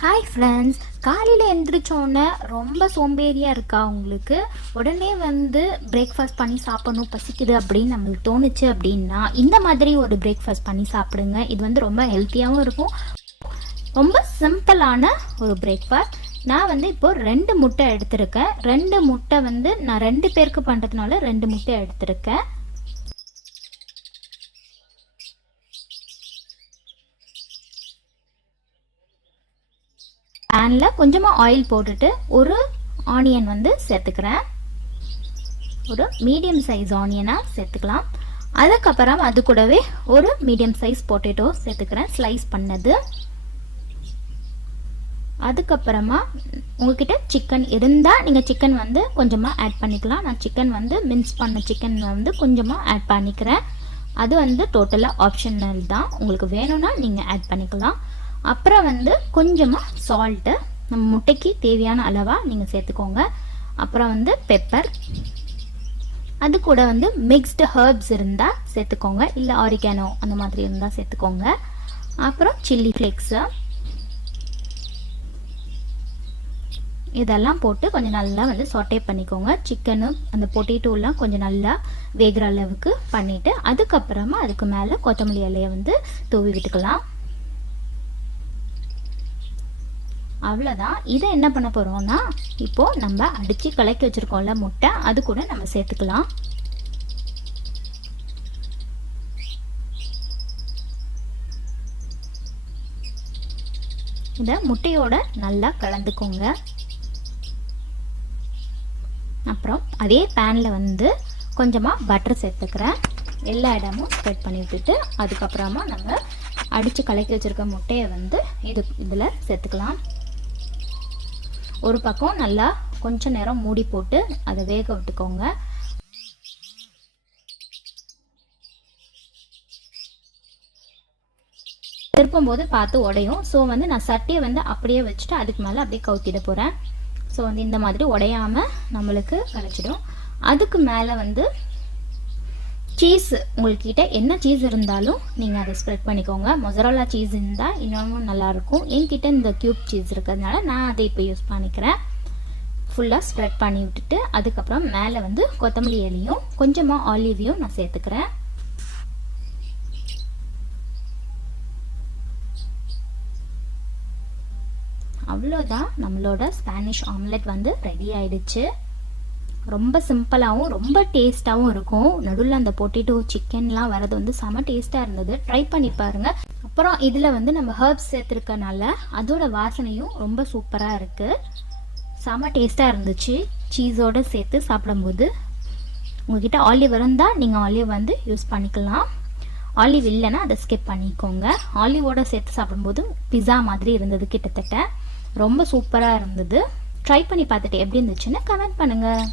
Hi friends, காலையில் எழுந்திரிச்சோன்னே ரொம்ப சோம்பேறியாக இருக்கா உங்களுக்கு? உடனே பிரேக்ஃபாஸ்ட் பண்ணி சாப்பிடணும், பசிக்குது அப்படின்னு நம்மளுக்கு தோணுச்சு அப்படின்னா இந்த மாதிரி ஒரு பிரேக்ஃபாஸ்ட் பண்ணி சாப்பிடுங்க. இது ரொம்ப ஹெல்த்தியாகவும் இருக்கும், ரொம்ப சிம்பிளான ஒரு பிரேக்ஃபாஸ்ட். நான் இப்போது 2 முட்டை எடுத்திருக்கேன். 2 முட்டை நான் 2 பேருக்கு பண்ணுறதுனால 2 முட்டை எடுத்திருக்கேன். பேனில் கொஞ்சமாக ஆயில் போட்டுட்டு ஒரு ஆனியன் சேர்த்துக்கிறேன். ஒரு மீடியம் சைஸ் ஆனியனாக சேர்த்துக்கலாம். அதுக்கப்புறம் அது கூடவே ஒரு மீடியம் சைஸ் பொட்டேட்டோ சேர்த்துக்கிறேன், ஸ்லைஸ் பண்ணது. அதுக்கப்புறமா உங்ககிட்ட சிக்கன் இருந்தால் நீங்கள் சிக்கன் கொஞ்சமாக ஆட் பண்ணிக்கலாம். நான் சிக்கன் மின்ஸ் பண்ண சிக்கன் கொஞ்சமாக ஆட் பண்ணிக்கிறேன். அது டோட்டலாக ஆப்ஷனல் தான், உங்களுக்கு வேணும்னா நீங்கள் ஆட் பண்ணிக்கலாம். அப்புறம் கொஞ்சமாக சால்ட்டு நம்ம முட்டைக்கு தேவையான அளவாக நீங்கள் சேர்த்துக்கோங்க. அப்புறம் பெப்பர், அது கூட மிக்ஸ்டு ஹர்ப்ஸ் இருந்தால் சேர்த்துக்கோங்க, இல்லை ஆரிகானோ அந்த மாதிரி இருந்தால் சேர்த்துக்கோங்க. அப்புறம் சில்லி ஃப்ளேக்ஸு, இதெல்லாம் போட்டு கொஞ்சம் நல்லா சாட்டே பண்ணிக்கோங்க. சிக்கனு அந்த பொட்டேட்டோலாம் கொஞ்சம் நல்லா வேகிற அளவுக்கு பண்ணிவிட்டு அதுக்கப்புறமா அதுக்கு மேலே கொத்தமல்லி இலையை தூவி விட்டுக்கலாம். அவ்வளோதான். இதை என்ன பண்ண போகிறோம்னா, இப்போது நம்ம அடித்து கலக்கி வச்சுருக்கோம்ல முட்டை, அது கூட நம்ம சேர்த்துக்கலாம். இதை முட்டையோட நல்லா கலந்துக்கோங்க. அப்புறம் அதே பேனில் கொஞ்சமாக பட்டர் சேர்த்துக்கிறேன். எல்லா இடமும் ஸ்ப்ரெட் பண்ணி விட்டுட்டு அதுக்கப்புறமா நம்ம அடித்து கலக்கி வச்சுருக்க முட்டையை இதில் சேர்த்துக்கலாம். ஒரு பக்கம் நல்லா கொஞ்ச நேரம் மூடி போட்டு அதை வேக விட்டுக்கோங்க. திருப்பும்போது பார்த்து உடையும். ஸோ நான் சட்டியை அப்படியே வச்சுட்டு அதுக்கு மேலே அப்படியே கவுத்திட போகிறேன். ஸோ இந்த மாதிரி உடையாமல் நம்மளுக்கு கிடச்சிடும். அதுக்கு மேலே சீஸ், உங்கள்கிட்ட என்ன சீஸ் இருந்தாலும் நீங்கள் அதை ஸ்ப்ரெட் பண்ணிக்கோங்க. மொசரல்லா சீஸ் இருந்தால் இன்னமும் நல்லாயிருக்கும். என்கிட்ட இந்த க்யூப் சீஸ் இருக்கிறதுனால நான் அதை இப்போ யூஸ் பண்ணிக்கிறேன். ஃபுல்லாக ஸ்ப்ரெட் பண்ணி விட்டுட்டு அதுக்கப்புறம் மேலே கொத்தமல்லி இலையும் கொஞ்சமாக ஆலிவையும் நான் சேர்த்துக்கிறேன். அவ்வளோதான், நம்மளோட ஸ்பானிஷ் ஆம்லெட் ரெடி ஆயிடுச்சு. ரொம்ப சிம்பிளாகவும் ரொம்ப டேஸ்ட்டாகவும் இருக்கும். நடுவில் அந்த பொட்டேட்டோ சிக்கன்லாம் வரது செம டேஸ்ட்டாக இருந்தது. ட்ரை பண்ணி பாருங்கள். அப்புறம் இதில் நம்ம ஹர்ப்ஸ் சேர்த்துருக்கனால அதோட வாசனையும் ரொம்ப சூப்பராக இருக்குது. செம டேஸ்ட்டாக இருந்துச்சு. சீஸோடு சேர்த்து சாப்பிடும்போது உங்கள்கிட்ட ஆலிவ் இருந்தால் நீங்கள் ஆலிவ் யூஸ் பண்ணிக்கலாம். ஆலிவ் இல்லைன்னா அதை ஸ்கிப் பண்ணிக்கோங்க. ஆலிவோடு சேர்த்து சாப்பிடும்போது பிஸா மாதிரி இருந்தது, கிட்டத்தட்ட ரொம்ப சூப்பராக இருந்தது. ட்ரை பண்ணி பார்த்துட்டு எப்படி இருந்துச்சுன்னு கமெண்ட் பண்ணுங்கள்.